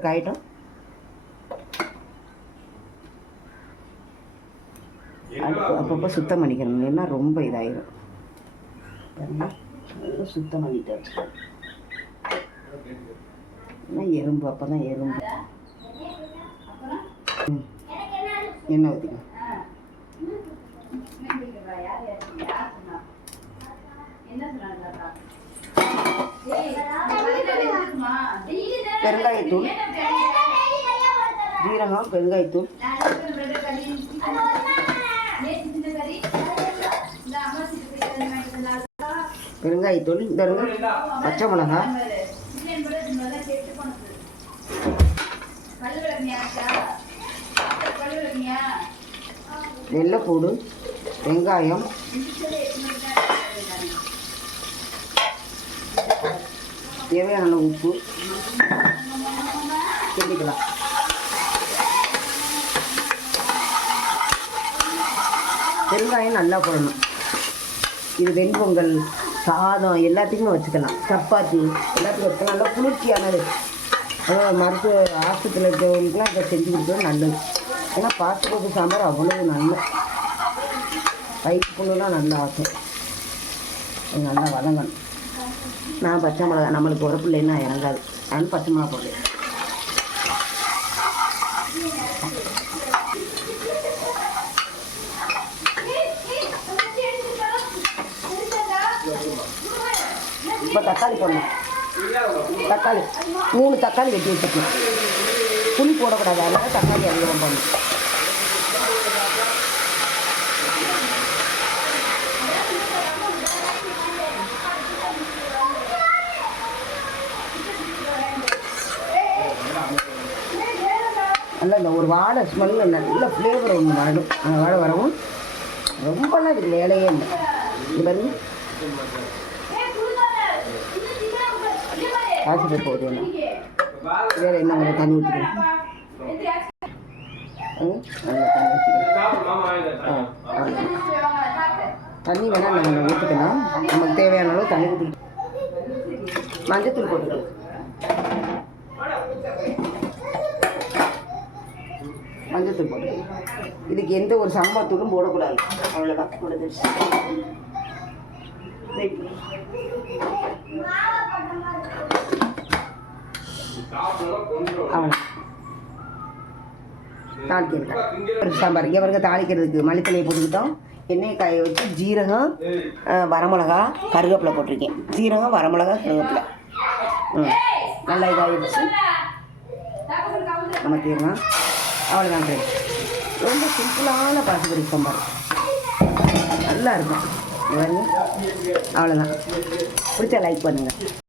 காயிட்டும் அடுப்பு அப்பப்போ சுத்தம் பண்ணிக்கணும். இல்லைன்னா ரொம்ப இதாயிரும். பாருங்க, நல்லா சுத்தம் பண்ணிட்டு எறும்பு அப்போ தான் எறும்பு. ம். எண்ணெய் ஊற்றிக்கணும் பெருங்காயத்தூள். ஜீரகம் பெருங்காயத்தூள். பெருங்காயத்தூள் இந்த பச்சை மிளகா வெள்ளைப்பூடு வெங்காயம். தேவையான உப்பு. கிண்டிக்கலாம் பெருங்காயம் நல்லா போடணும். இது வெண்பொங்கல் சாதம் எல்லாத்துக்குமே வச்சுக்கலாம். சப்பாத்தி எல்லாத்துக்கும் வச்சுக்கலாம். நல்லா குளிர்ச்சியானது. அதாவது மருத்துவ ஆஸ்பத்திரியில் இருக்கிறவங்களுக்குலாம் இதை செஞ்சு கொடுத்தது நல்லது. ஏன்னா பாசிப்பருப்பு சாம்பார் அவ்வளோ நல்ல வயிற்று புண்ணுலாம் நல்லா ஆகும் அது நல்லா வதங்கணும். நான் பச்சை மிளகா நம்மளுக்கு உரப்பு இல்லைன்னா இறங்காது. நான் பச்சை மிளகா போடுறேன். இப்போ தக்காளி போடணும். தக்காளி. மூணு தக்காளி வெட்டி வச்சுக்கணும் புளி போடக்கூடாது. அதனால் தக்காளி அதிகம் போடணும். நல்லா இந்த ஒரு வாடை ஸ்மெல்லு நல்ல ஃப்ளேவர் ஒன்று வரணும். அந்த வாடை வரவும் ரொம்பலாம் இது வேலையே இல்லை. இது பாருங்க. காசு போகுது என்ன வேறு என்ன வேறு தண்ணி ஊற்றிக்கிறேன் ம் தண்ணி வேணால் நம்ம ஊற்றிக்கலாம் நமக்கு தேவையான அளவு தண்ணி ஊற்றி மஞ்சத்தூள் போட்டுக்கலாம். மஞ்சத்தூள் போட்டுக்கலாம். இதுக்கு எந்த ஒரு சம்பத்தூளும் போடக்கூடாது. அவ்வளோதான் முடிஞ்சிருச்சு. Thank you. அவ்வளோ தாளிக்கிறேன் சாம்பார். பாருங்க தாளிக்கிறதுக்கு. மல்லித்தலையை போட்டுக்கிட்டோம். எண்ணெயை காய வச்சு ஜீரகம் வரமிளகா கருவேப்பிலை போட்டிருக்கேன். ஜீரகம் வரமிளகா கருவேப்பிலை. ம். நல்லா இதாகிடுச்சு நம்ம தீரலாம். அவ்வளோதான் ஃப்ரெண்ட் ரொம்ப சிம்பிளான பாசிப்பரி சாம்பார். நல்லா இருக்கும். அவ்வளோதான் பிடிச்சா லைக் பண்ணுங்கள்